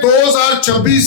2026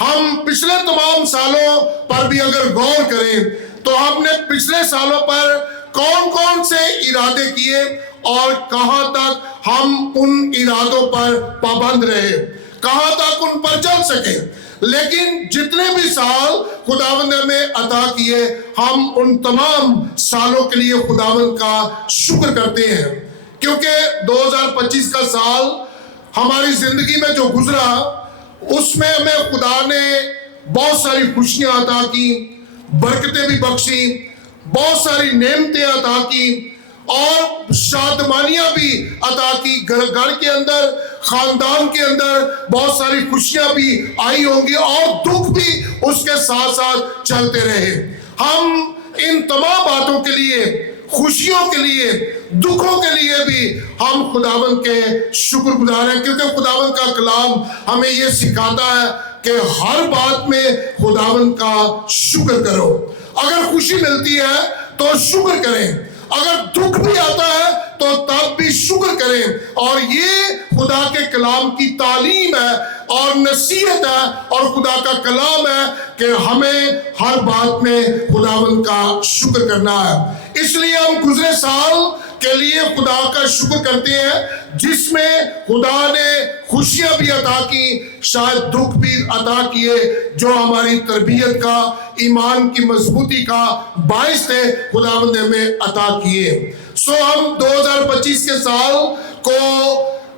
ہم پچھلے تمام سالوں پر بھی اگر غور کریں تو ہم نے پچھلے سالوں پر کون کون سے ارادے کیے اور کہاں تک ہم ان ارادوں پر پابند رہے، کہاں تک ان پر چل سکے۔ لیکن جتنے بھی سال خداوند نے ہمیں عطا کیے، ہم ان تمام سالوں کے لیے خداوند کا شکر کرتے ہیں، کیونکہ 2025 کا سال ہماری زندگی میں جو گزرا اس میں ہمیں خدا نے بہت ساری خوشیاں عطا کی، برکتیں بھی بخشی، بہت ساری نعمتیں عطا کی اور شادمانیاں بھی عطا کی۔ گھر کے اندر، خاندان کے اندر بہت ساری خوشیاں بھی آئی ہوں گی اور دکھ بھی اس کے ساتھ ساتھ چلتے رہے۔ ہم ان تمام باتوں کے لیے، خوشیوں کے لیے، دکھوں کے لیے بھی ہم خداوند کے شکر گزار ہیں، کیونکہ خداوند کا کلام ہمیں یہ سکھاتا ہے کہ ہر بات میں خداوند کا شکر کرو۔ اگر خوشی ملتی ہے تو شکر کریں، اگر دکھ بھی آتا ہے تو تب بھی شکر کریں۔ اور یہ خدا کے کلام کی تعلیم ہے اور نصیحت ہے اور خدا کا کلام ہے کہ ہمیں ہر بات میں خداوند کا شکر کرنا ہے۔ اس لیے ہم گزرے سال کے لیے خدا کا شکر کرتے ہیں، جس میں خدا نے خوشیاں بھی عطا کی، شاید دکھ بھی عطا کیے، جو ہماری تربیت کا، ایمان کی مضبوطی کا باعث تھے، خداوند نے ہمیں عطا کیے۔ ہم 2025 کے سال کو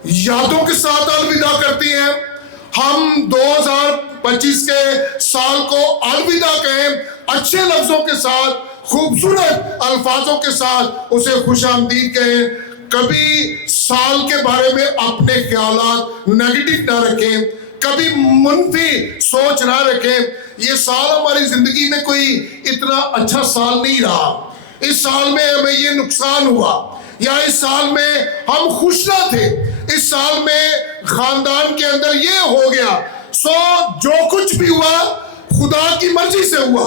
یادوں کے ساتھ الوداع کرتے ہیں۔ ہم 2025 کے سال کو الوداع کہیں، اچھے لفظوں کے ساتھ، خوبصورت الفاظوں کے ساتھ اسے خوش آمدید کہیں۔ کبھی سال کے بارے میں اپنے خیالات نیگیٹو نہ رکھیں، کبھی منفی سوچ نہ رکھیں۔ یہ سال ہماری زندگی میں کوئی اتنا اچھا سال نہیں رہا، اس سال میں ہمیں یہ نقصان ہوا، یا اس سال میں ہم خوش نہ تھے، اس سال میں خاندان کے اندر یہ ہو گیا۔ جو کچھ بھی ہوا خدا کی مرضی سے ہوا،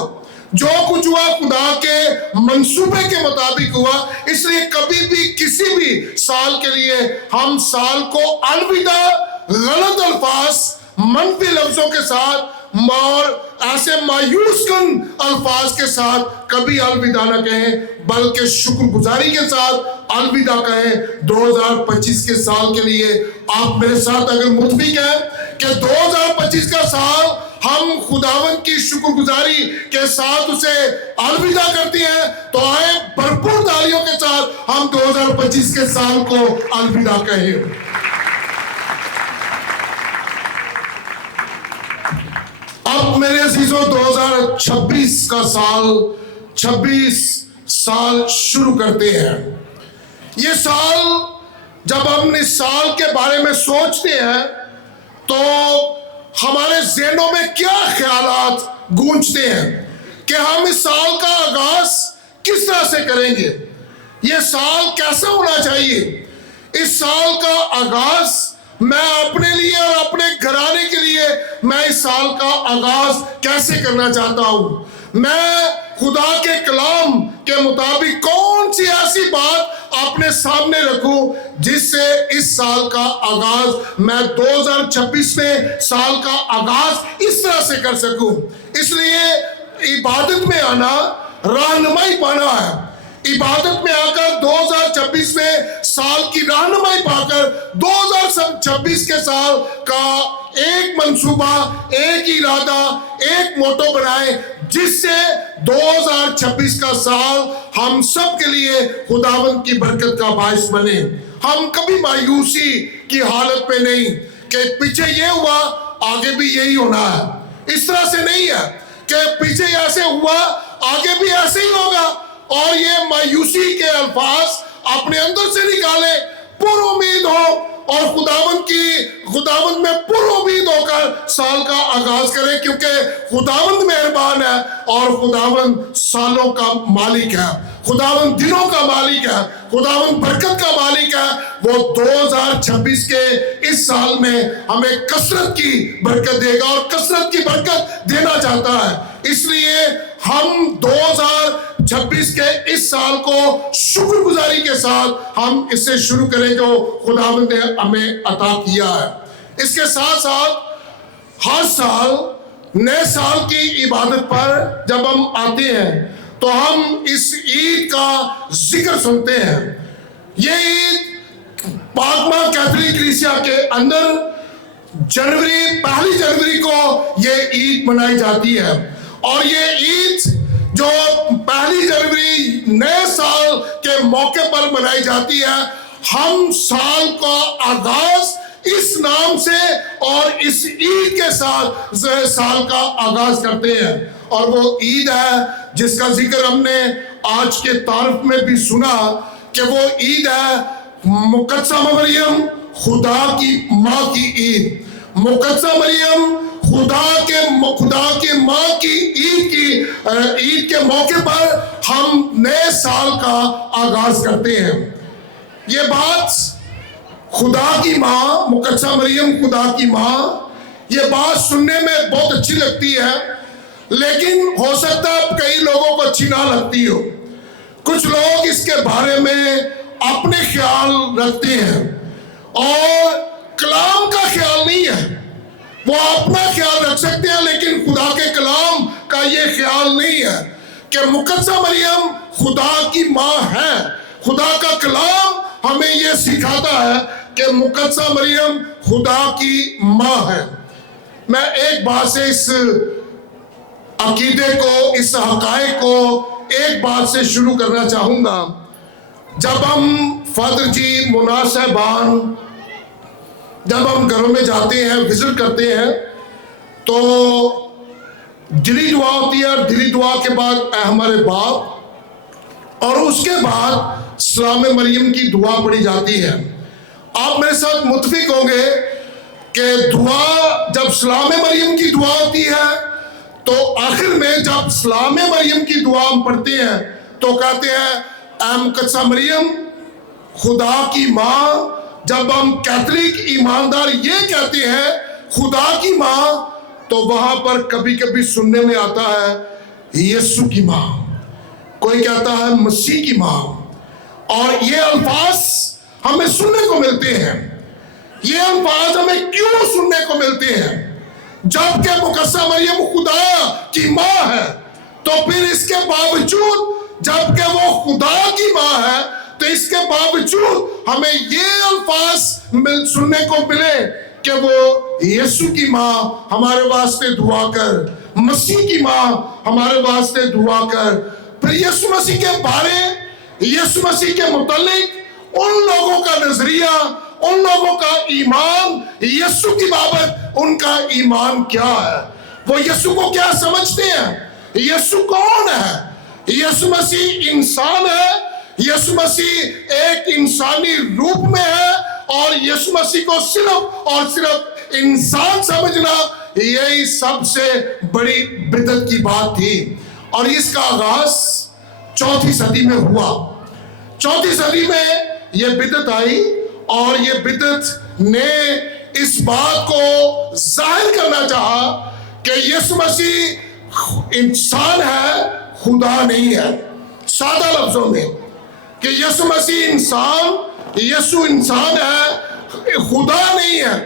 جو کچھ ہوا خدا کے منصوبے کے مطابق ہوا۔ اس لیے کبھی بھی کسی بھی سال کے لیے ہم سال کو الوداع غلط الفاظ، منفی لفظوں کے ساتھ اور ایسے مایوس کن الفاظ کے ساتھ کبھی الوداع نہ کہیں، بلکہ شکر گزاری کے ساتھ الوداع کہیں۔ 2025 کے سال کے لیے آپ میرے ساتھ اگر متفق ہیں کہ 2025 کا سال ہم خداوند کی شکر گزاری کے ساتھ اسے الوداع کرتے ہیں، تو آئے بھرپور تالیوں کے ساتھ ہم 2025 کے سال کو الوداع کہیں۔ اب میرے عزیزوں 2026 کا سال، 26 سال شروع کرتے ہیں۔ یہ سال جب ہم اس سال کے بارے میں سوچتے ہیں تو ہمارے ذہنوں میں کیا خیالات گونجتے ہیں کہ ہم اس سال کا آغاز کس طرح سے کریں گے، یہ سال کیسا ہونا چاہیے۔ اس سال کا آغاز میں اپنے لیے اور اپنے گھرانے کے لیے میں اس سال کا آغاز کیسے کرنا چاہتا ہوں۔ میں خدا کے کلام کے مطابق کون سی ایسی بات اپنے سامنے رکھوں جس سے اس سال کا آغاز میں 2026 میں سال کا آغاز اس طرح سے کر سکوں۔ اس لیے عبادت میں آنا رہنمائی پانا ہے۔ عبادت میں آ کر 2026 میں سال کی رہنمائی پا کر 2026 کے سال کا ایک منصوبہ، ایک ارادہ، ایک موٹو بنائے، جس سے 2026 کا سال ہم سب کے لیے خداوند کی برکت کا باعث بنے۔ ہم کبھی مایوسی کی حالت میں نہیں کہ پیچھے یہ ہوا آگے بھی یہی ہونا ہے، اس طرح سے نہیں ہے کہ پیچھے ایسے ہوا آگے بھی ایسے ہی ہوگا، اور یہ مایوسی کے الفاظ اپنے اندر سے نکالے، پر امید ہو اور خداوند میں پر امید ہو کر سال کا آغاز کریں، کیونکہ خداوند مہربان ہے اور خداوند سالوں کا مالک ہے، خداوند دنوں کا مالک ہے، خداوند برکت کا مالک ہے۔ وہ 2026 کے اس سال میں ہمیں کثرت کی برکت دے گا اور کثرت کی برکت دینا چاہتا ہے۔ اس لیے ہم 2026 کے اس سال کو شکر گزاری کے ساتھ ہم اس سے شروع کریں جو خداوند نے ہمیں عطا کیا ہے۔ اس کے ساتھ ساتھ ہر سال نئے سال کی عبادت پر جب ہم آتے ہیں تو ہم اس عید کا ذکر سنتے ہیں. یہ عید پاکما کیتھولک کلیسیا کے اندر پہلی جنوری کو یہ عید منائی جاتی ہے. اور یہ عید جو پہلی جنوری نئے سال کے موقع پر منائی جاتی ہے، ہم سال کا آغاز اس نام سے اور اس عید کے ساتھ سال کا آغاز کرتے ہیں. اور وہ عید ہے جس کا ذکر ہم نے آج کے تعارف میں بھی سنا کہ وہ عید ہے مقدسہ مریم خدا کی ماں کی عید. مقدسہ مریم خدا کے ماں کی عید کے موقع پر ہم نئے سال کا آغاز کرتے ہیں. یہ بات خدا کی ماں، مقدسہ مریم خدا کی ماں، یہ بات سننے میں بہت اچھی لگتی ہے، لیکن ہو سکتا ہے کئی لوگوں کو اچھی نہ لگتی ہو. کچھ لوگ اس کے بارے میں اپنے خیال رکھتے ہیں اور کلام کا خیال نہیں ہے. وہ اپنا خیال رکھ سکتے ہیں لیکن خدا کے کلام کا یہ خیال نہیں ہے کہ مقدسہ مریم خدا کی ماں ہے. خدا کا کلام ہمیں یہ سکھاتا ہے کہ مقدسہ مریم خدا کی ماں ہے. میں ایک بات سے اس عقیدے کو، اس حقائق کو ایک بات سے شروع کرنا چاہوں گا. جب ہم فادر جی مونا صاحبان جب ہم گھروں میں جاتے ہیں، وزٹ کرتے ہیں، تو دلی دعا ہوتی ہے، اور دلی دعا کے بعد اے ہمارے باپ، اور اس کے بعد سلام مریم کی دعا پڑھی جاتی ہے. آپ میرے ساتھ متفق ہوں گے کہ دعا جب سلام مریم کی دعا ہوتی ہے تو آخر میں جب سلام مریم کی دعا ہم پڑھتے ہیں تو کہتے ہیں اے مقدسہ مریم خدا کی ماں. جب ہم کیتھولک ایماندار یہ کہتے ہیں خدا کی ماں، تو وہاں پر کبھی کبھی سننے میں آتا ہے یسوع کی ماں، کوئی کہتا ہے مسیح کی ماں. اور یہ الفاظ ہمیں سننے کو ملتے ہیں. یہ الفاظ ہمیں کیوں سننے کو ملتے ہیں؟ جبکہ مقدسہ مریم خدا کی ماں ہے، تو پھر اس کے باوجود جبکہ وہ خدا کی ماں ہے تو اس کے باوجود ہمیں یہ الفاظ سننے کو ملے کہ وہ یسوع کی ماں ہمارے واسطے دعا کر، مسیح کی ماں ہمارے واسطے دعا کر. پھر یسوع مسیح کے بارے، یسوع مسیح کے متعلق ان لوگوں کا نظریہ، ان لوگوں کا ایمان، یسوع کی بابت ان کا ایمان کیا ہے، وہ یسوع کو کیا سمجھتے ہیں، یسوع کون ہے. یسوع مسیح انسان ہے، یسوع مسیح ایک انسانی روپ میں ہے، اور یسوع مسیح کو صرف اور صرف انسان سمجھنا یہی سب سے بڑی بدعت کی بات تھی. اور اس کا آغاز 4ویں صدی میں ہوا. 4ویں صدی میں یہ بدعت آئی، اور یہ بدعت نے اس بات کو ظاہر کرنا چاہا کہ یسوع مسیح انسان ہے، خدا نہیں ہے. سادہ لفظوں میں کہ یسوع مسیح یسوع انسان ہے، خدا نہیں ہے.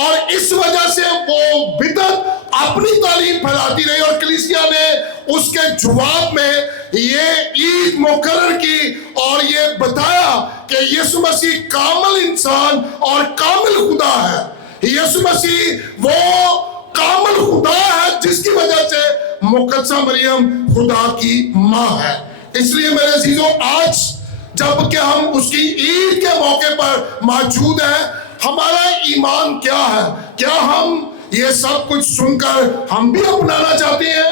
اور اس وجہ سے وہ بدعت اپنی تعلیم پھیلاتی رہی، اور کلیسیا نے اس کے جواب میں یہ عید مقرر کی اور یہ بتایا کہ یسوع مسیح کامل انسان اور کامل خدا ہے. یسوع مسیح وہ کامل خدا ہے جس کی وجہ سے مقدسہ مریم خدا کی ماں ہے. اس لیے میرے عزیزوں، آج جب کہ ہم اس کی عید کے موقع پر موجود ہیں، ہمارا ایمان کیا ہے؟ کیا ہم یہ سب کچھ سن کر ہم بھی اپنانا چاہتے ہیں؟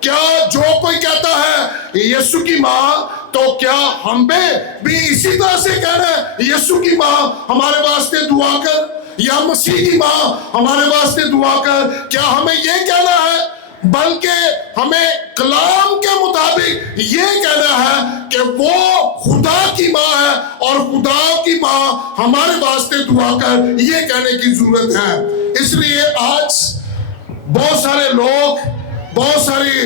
کیا جو کوئی کہتا ہے یسوع کی ماں، تو کیا ہم بھی اسی طرح سے کہہ رہے ہیں یسوع کی ماں ہمارے واسطے دعا کر، یا مسیح کی ماں ہمارے واسطے دعا کر؟ کیا ہمیں یہ کہنا ہے؟ بلکہ ہمیں کلام کے مطابق یہ کہنا ہے کہ وہ خدا کی ماں ہے، اور خدا کی ماں ہمارے واسطے دعا کر، یہ کہنے کی ضرورت ہے. اس لیے آج بہت سارے لوگ، بہت ساری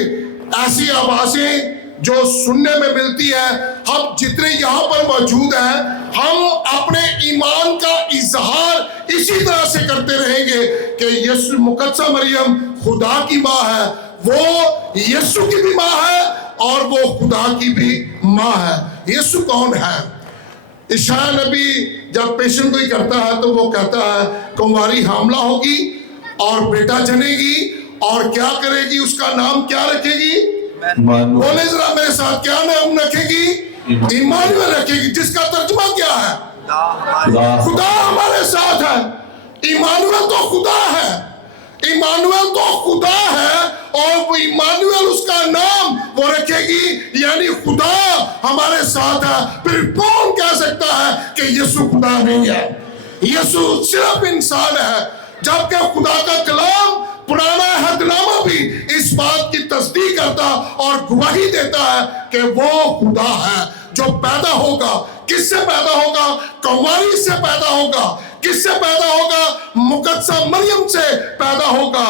ایسی آوازیں جو سننے میں ملتی ہے، ہم جتنے یہاں پر موجود ہیں، ہم اپنے ایمان کا اظہار اسی طرح سے کرتے رہیں گے کہ یسوع مقدسہ مریم خدا کی ماں ہے، وہ یسوع کی بھی ماں ہے اور وہ خدا کی بھی ماں ہے۔ یسوع کون ہے؟ عیسیٰ نبی جب پیشن گوئی کرتا ہے تو وہ کہتا ہے کنواری حاملہ ہوگی اور بیٹا جنے گی اور کیا کرے گی، اس کا نام کیا رکھے گی؟ بولے ذرا میرے ساتھ، کیا نام رکھے گی؟ ایمانویل رکھے گی، جس کا ترجمہ کیا ہے؟ خدا ہمارے ساتھ ہے۔ ایمانویل تو خدا ہے، ایمانویل تو خدا ہے اور وہ ایمانویل اس کا نام وہ رکھے گی، یعنی خدا ہمارے ساتھ ہے۔ پھر کون کہہ سکتا ہے کہ یسوع خدا نہیں ہے؟ یسوع صرف انسان ہے، جبکہ خدا کا کلام پرانا عہد نامہ بھی اس بات کی تصدیق کرتا اور گواہی دیتا ہے کہ وہ خدا ہے جو پیدا ہوگا۔ کس سے پیدا ہوگا؟ کنواری سے پیدا ہوگا۔ کس سے پیدا ہوگا؟ مقدسہ مریم سے پیدا ہوگا۔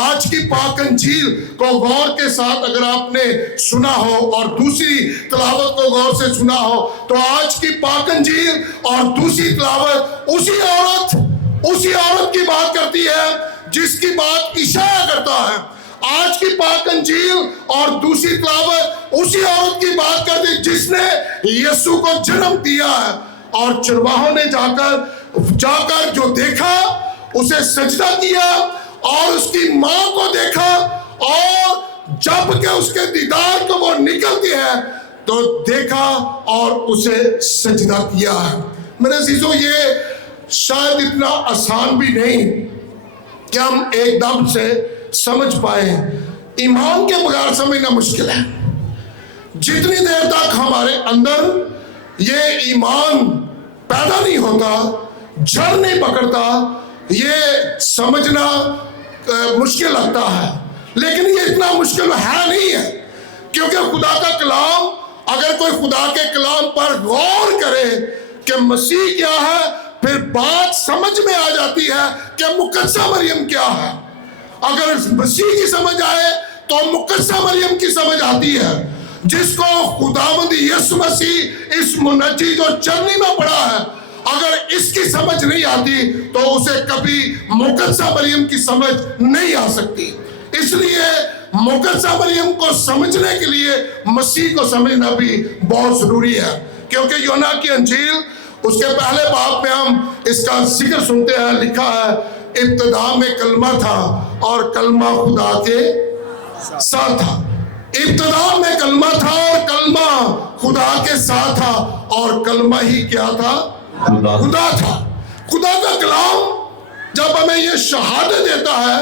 آج کی پاک انجیل کو غور کے ساتھ اگر آپ نے سنا ہو اور دوسری تلاوت کو غور سے سنا ہو تو آج کی پاک انجیل اور دوسری تلاوت اسی عورت کی بات کرتی ہے جس کی بات اشارہ کرتا ہے۔ آج کی پاک انجیل اور دوسری تلاوت اسی عورت کی بات کرتی ہے جس نے یسوع کو جنم دیا ہے، اور چرواہوں نے جا کر جو دیکھا اسے سجدہ کیا اور اس کی ماں کو دیکھا، اور جب کہ اس کے دیدار کو وہ نکلتی ہے تو دیکھا اور اسے سجدہ کیا ہے۔ میرے عزیزو، یہ شاید اتنا آسان بھی نہیں کہ ہم ایک دم سے سمجھ پائیں۔ ایمان کے بغیر سمجھنا مشکل ہے۔ جتنی دیر تک ہمارے اندر یہ ایمان پیدا نہیں ہوتا، جڑ نہیں پکڑتا، یہ سمجھنا مشکل لگتا ہے۔ لیکن یہ اتنا مشکل ہے نہیں ہے، کیونکہ خدا کا کلام، اگر کوئی خدا کے کلام پر غور کرے کہ مسیح کیا ہے، پھر بات سمجھ میں آ جاتی ہے کہ مقدسہ مریم کیا ہے۔ اگر مسیح کی سمجھ آئے تو مقدسہ مریم کی سمجھ آتی ہے، جس کو خداوند یسوع مسیح اس منجی جو چرنی میں پڑا ہے، اگر اس کی سمجھ نہیں آتی تو اسے کبھی مقدسہ مریم کی سمجھ نہیں آ سکتی۔ اس لیے مقدسہ مریم کو سمجھنے کے لیے مسیح کو سمجھنا بھی بہت ضروری ہے، کیونکہ یونا کی انجیل اس کے پہلے باب میں ہم اس کا ذکر سنتے ہیں، لکھا ہے ابتدا میں کلمہ تھا اور کلمہ خدا کے ساتھ تھا۔ ابتدا میں کلمہ تھا اور کلمہ خدا کے ساتھ تھا، اور کلمہ ہی کیا تھا؟ خدا تھا۔ خدا کا کلام جب ہمیں یہ شہادت دیتا ہے،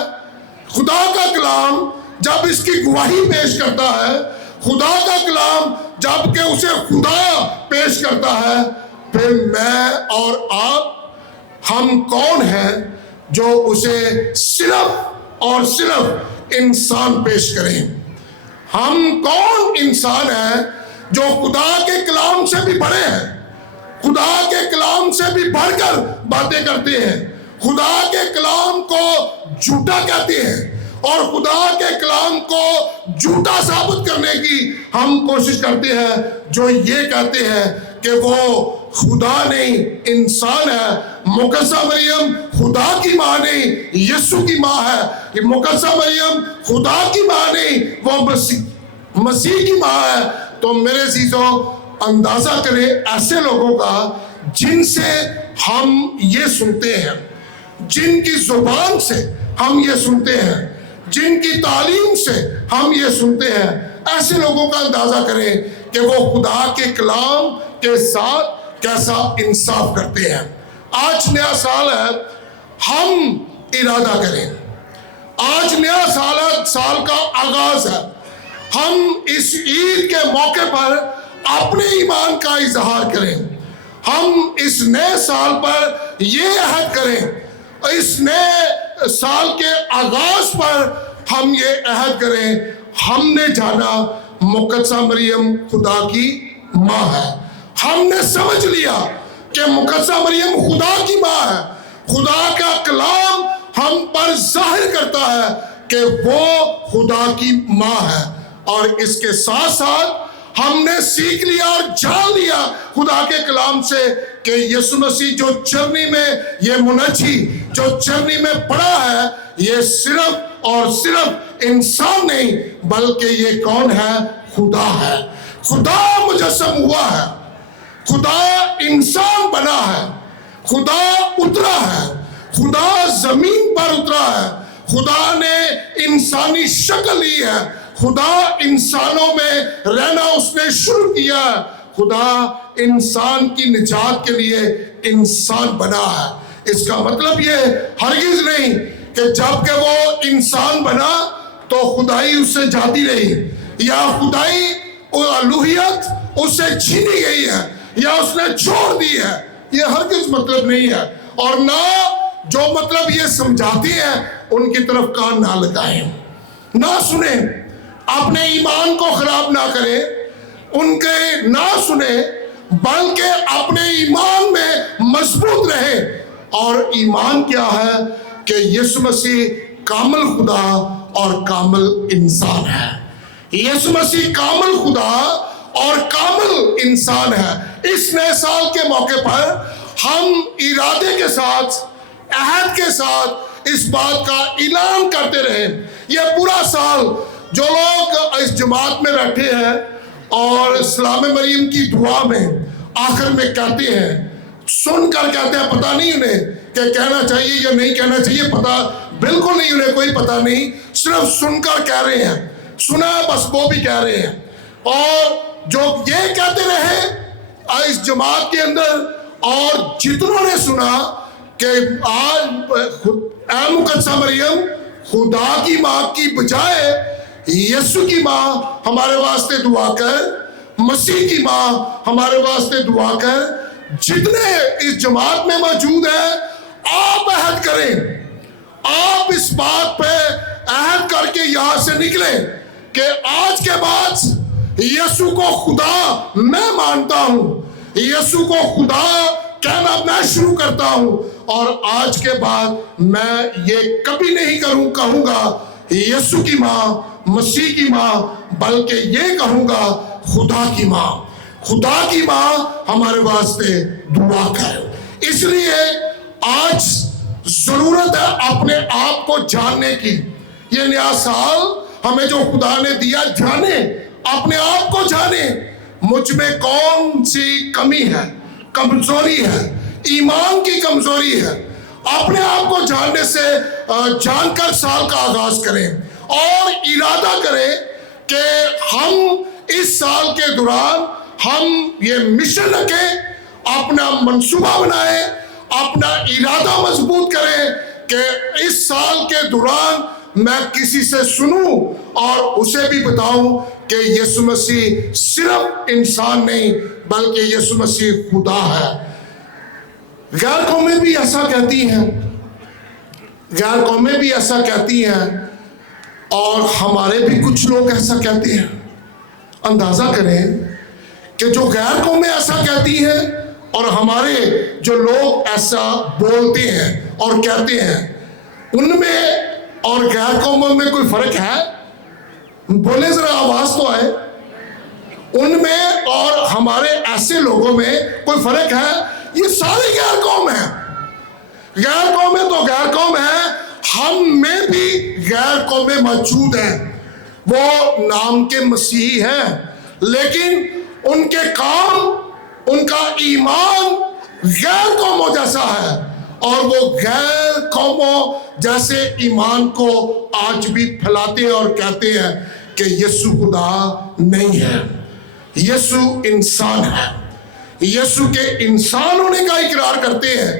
خدا کا کلام جب اس کی گواہی پیش کرتا ہے، خدا کا کلام جب کہ اسے خدا پیش کرتا ہے، پھر میں اور آپ ہم کون ہیں جو اسے صرف اور صرف انسان پیش کریں؟ ہم کون انسان ہیں جو خدا کے کلام سے بھی بڑے ہیں، خدا کے کلام سے بھی بڑھ کر باتیں کرتے ہیں، خدا کے کلام کو جھوٹا کہتے ہیں اور خدا کے کلام کو جھوٹا ثابت کرنے کی ہم کوشش کرتے ہیں، جو یہ کہتے ہیں کہ وہ خدا نہیں انسان ہے۔ مقدسہ مریم خدا کی ماں نہیں، یسوع کی ماں ہے۔ مقدسہ مریم خدا کی ماں نہیں، وہ مسیح کی ماں ہے۔ تو میرے عزیزو، اندازہ کریں ایسے لوگوں کا جن سے ہم یہ سنتے ہیں، جن کی زبان سے ہم یہ سنتے ہیں، جن کی تعلیم سے ہم یہ سنتے ہیں، ایسے لوگوں کا اندازہ کریں کہ وہ خدا کے کلام کے ساتھ کیسا انصاف کرتے ہیں۔ آج نیا سال ہے، ہم ارادہ کریں، آج نیا سال کا آغاز ہے، ہم اس عید کے موقع پر اپنے ایمان کا اظہار کریں۔ ہم اس نئے سال پر یہ عہد کریں، اس نئے سال کے آغاز پر ہم یہ عہد کریں، ہم نے جانا مقدسہ مریم خدا کی ماں ہے۔ ہم نے سمجھ لیا کہ مقدسہ مریم خدا کی ماں ہے۔ خدا کا کلام ہم پر ظاہر کرتا ہے کہ وہ خدا کی ماں ہے، اور اس کے ساتھ ساتھ ہم نے سیکھ لیا اور جان لیا خدا کے کلام سے کہ یسوع مسیح جو چرنی میں، یہ منجی جو چرنی میں پڑا ہے، یہ صرف اور صرف انسان نہیں بلکہ یہ کون ہے؟ خدا ہے۔ خدا مجسم ہوا ہے، خدا انسان بنا ہے، خدا اترا ہے، خدا زمین پر اترا ہے، خدا نے انسانی شکل لی ہے، خدا انسانوں میں رہنا اس نے شروع کیا ہے، خدا انسان کی نجات کے لیے انسان بنا ہے۔ اس کا مطلب یہ ہرگز نہیں کہ جب کہ وہ انسان بنا تو خدائی اس سے جاتی رہی، یا خدائی الوہیت اس سے چھینی گئی ہے، یا اس نے چھوڑ دی ہے۔ یہ ہرگز مطلب نہیں ہے، اور نہ جو مطلب یہ سمجھاتی ہے ان کی طرف کان نہ لگائیں، نہ سنیں، اپنے ایمان کو خراب نہ کریں، ان کے نہ سنیں، بلکہ اپنے ایمان میں مضبوط رہیں۔ اور ایمان کیا ہے؟ کہ یسوع مسیح کامل خدا اور کامل انسان ہے۔ یسوع مسیح کامل خدا اور کامل انسان ہے۔ اس نئے سال کے موقع پر ہم ارادے کے ساتھ، عہد کے ساتھ اس بات کا اعلان کرتے رہیں۔ یہ پورا سال جو لوگ اس جماعت میں بیٹھے ہیں اور سلام مریم کی دعا میں آخر میں کہتے ہیں، سن کر کہتے ہیں، پتہ نہیں انہیں کہ کہنا چاہیے یا نہیں کہنا چاہیے، پتہ بالکل نہیں، انہیں کوئی پتہ نہیں، صرف سن کر کہہ رہے ہیں، سنا بس وہ بھی کہہ رہے ہیں۔ اور جو یہ کہتے رہے اس جماعت کے اندر، اور جتنوں نے سنا کہ آج اے مقدسہ مریم خدا کی ماں کی بجائے یسوع کی ماں ہمارے واسطے دعا کر، مسیح کی ماں ہمارے واسطے دعا کر۔ جتنے اس جماعت میں موجود ہیں، آپ عہد کریں، آپ اس بات پہ عہد کر کے یہاں سے نکلیں کہ آج کے بعد یسوع کو خدا میں مانتا ہوں، یسوع کو خدا کہنا میں شروع کرتا ہوں، اور آج کے بعد میں یہ کبھی نہیں کہوں گا یسوع کی ماں، مسیح کی ماں، بلکہ یہ کہوں گا خدا کی ماں۔ خدا کی ماں ہمارے واسطے دعا کرے۔ اس لیے آج ضرورت ہے اپنے آپ کو جاننے کی۔ یہ نیا سال ہمیں جو خدا نے دیا، جانے، اپنے آپ کو جانے، مجھ میں کون سی کمی ہے، کمزوری ہے، ایمان کی کمزوری ہے۔ اپنے آپ کو جاننے سے جان کر سال کا آغاز کریں اور ارادہ کریں کہ ہم اس سال کے دوران ہم یہ مشن رکھیں، اپنا منصوبہ بنائیں، اپنا ارادہ مضبوط کریں کہ اس سال کے دوران میں کسی سے سنوں اور اسے بھی بتاؤں کہ یسوع مسیح صرف انسان نہیں بلکہ یسوع مسیح خدا ہے۔ غیر قومیں بھی ایسا کہتی ہیں، غیر قومیں بھی ایسا کہتی ہیں، اور ہمارے بھی کچھ لوگ ایسا کہتے ہیں۔ اندازہ کریں کہ جو غیر قومیں ایسا کہتی ہیں اور ہمارے جو لوگ ایسا بولتے ہیں اور کہتے ہیں، ان میں اور غیر قوموں میں کوئی فرق ہے؟ بولے ذرا، آواز تو آئے۔ ان میں اور ہمارے ایسے لوگوں میں کوئی فرق ہے؟ یہ ساری غیر قوم ہیں۔ غیر قومیں تو غیر قوم ہیں، ہم میں بھی غیر قومیں موجود ہیں۔ وہ نام کے مسیحی ہیں، لیکن ان کے کام، ان کا ایمان غیر قوموں جیسا ہے، اور وہ غیر قوموں جیسے ایمان کو آج بھی پھیلاتے ہیں اور کہتے ہیں کہ یسوع خدا نہیں ہے، یسوع انسان ہے۔ یسوع کے انسان ہونے کا اقرار کرتے ہیں،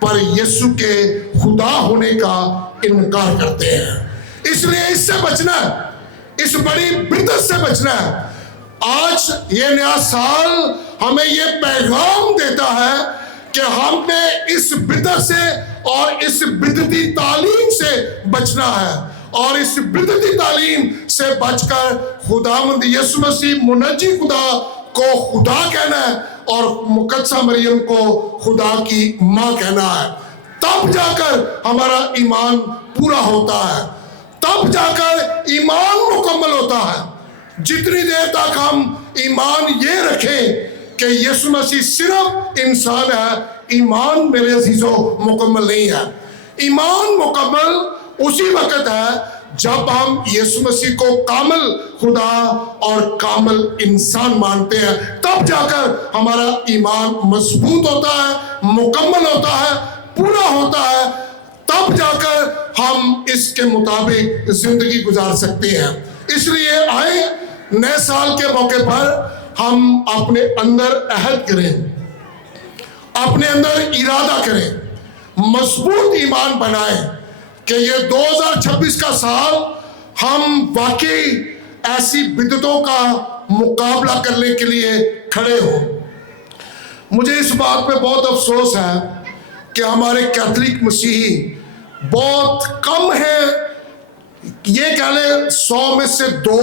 پر یسوع کے خدا ہونے کا انکار کرتے ہیں۔ اس لیے اس سے بچنا ہے، اس بڑی بدعت سے بچنا ہے۔ آج یہ نیا سال ہمیں یہ پیغام دیتا ہے کہ ہم نے اس بدعت سے اور اس بدعتی تعلیم سے بچنا ہے، اور اس بدعتی تعلیم سے بچ کر خداوند یسوع مسیح منجی خدا کو خدا کہنا ہے اور مقدسہ مریم کو خدا کی ماں کہنا ہے۔ تب جا کر ہمارا ایمان پورا ہوتا ہے، تب جا کر ایمان مکمل ہوتا ہے۔ جتنی دیر تک ہم ایمان یہ رکھیں کہ یسوع مسیح صرف انسان ہے، ایمان میرے عزیزوں مکمل نہیں ہے۔ ایمان مکمل اسی وقت ہے جب ہم یسوع مسیح کو کامل خدا اور کامل انسان مانتے ہیں تب جا کر ہمارا ایمان مضبوط ہوتا ہے، مکمل ہوتا ہے، پورا ہوتا ہے، تب جا کر ہم اس کے مطابق زندگی گزار سکتے ہیں۔ اس لیے آئے نئے سال کے موقع پر ہم اپنے اندر عہد کریں، اپنے اندر ارادہ کریں، مضبوط ایمان بنائیں کہ یہ 2026 کا سال ہم واقعی ایسی بدعتوں کا مقابلہ کرنے کے لیے کھڑے ہوں۔ مجھے اس بات پہ بہت افسوس ہے کہ ہمارے کیتھولک مسیحی بہت کم ہیں، یہ کہہ لیں 100 میں سے 2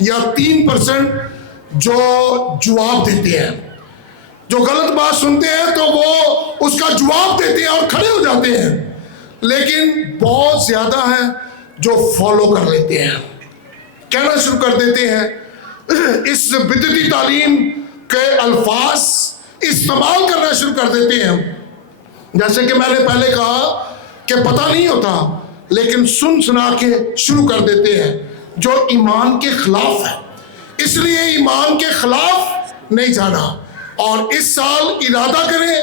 یا 3% جو جواب دیتے ہیں، جو غلط بات سنتے ہیں تو وہ اس کا جواب دیتے ہیں اور کھڑے ہو جاتے ہیں، لیکن بہت زیادہ ہیں جو فالو کر لیتے ہیں، کہنا شروع کر دیتے ہیں، اس بدعتی تعلیم کے الفاظ استعمال کرنا شروع کر دیتے ہیں۔ جیسے کہ میں نے پہلے کہا کہ پتہ نہیں ہوتا لیکن سن سنا کے شروع کر دیتے ہیں، جو ایمان کے خلاف ہے۔ اس لیے ایمان کے خلاف نہیں جانا، اور اس سال ارادہ کریں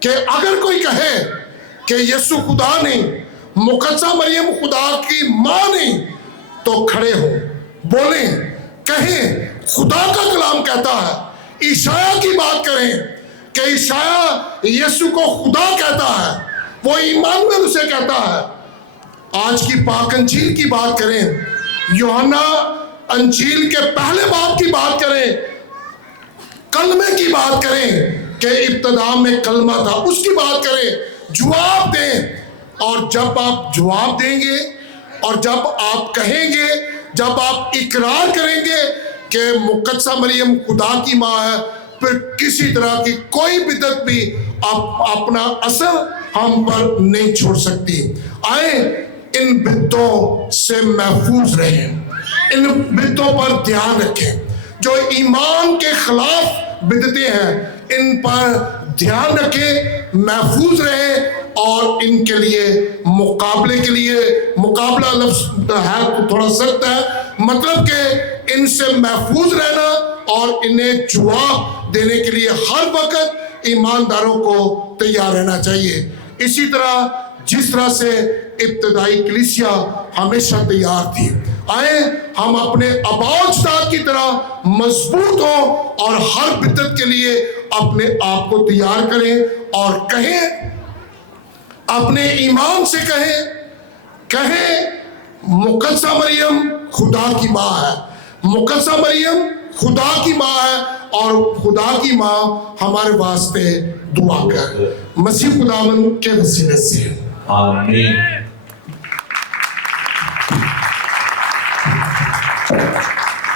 کہ اگر کوئی کہے کہ یسوع خدا نہیں، مقدسہ مریم خدا کی ماں نہیں، تو کھڑے ہو، بولیں، کہیں خدا کا کلام کہتا ہے، عیسائیہ کی بات کریں کہ عیسائیہ یسوع کو خدا کہتا ہے، وہ ایمانویل اسے کہتا ہے۔ آج کی پاک انجیل کی بات کریں، یوحنا انجیل کے پہلے باب کی بات کریں، کلمے کی بات کریں کہ ابتدا میں کلمہ تھا، اس کی بات کریں، جواب دیں۔ اور جب آپ جواب دیں گے اور جب آپ کہیں گے، جب آپ اقرار کریں گے کہ مقدسہ مریم خدا کی ماں ہے، پھر کسی طرح کی کوئی بدعت بھی اپنا اثر ہم پر نہیں چھوڑ سکتی۔ آئیں ان بدعتوں سے محفوظ رہیں، ان بدعتوں پر دھیان رکھیں، جو ایمان کے خلاف بدعتیں ہیں ان پر دھیان رکھیں، محفوظ رہیں، اور ان کے لیے مقابلے کے لیے، مقابلہ لفظ ہے تو تھوڑا سخت ہے، مطلب کہ ان سے محفوظ رہنا اور انہیں جواب دینے کے لیے ہر وقت ایمانداروں کو تیار رہنا چاہیے۔ اسی طرح جس طرح سے ابتدائی کلیسیا ہمیشہ تیار تھی، آئیں ہم اپنے آباء و اجداد کی طرح مضبوط ہوں اور ہر بدعت کے لیے اپنے آپ کو تیار کریں اور کہیں، اپنے ایمان سے کہیں مقدسہ مریم خدا کی ماں ہے، مقدسہ مریم خدا کی ماں ہے، اور خدا کی ماں ہمارے واسطے دعا کر، مسیح خداوند کے وسیلے سے، آمین۔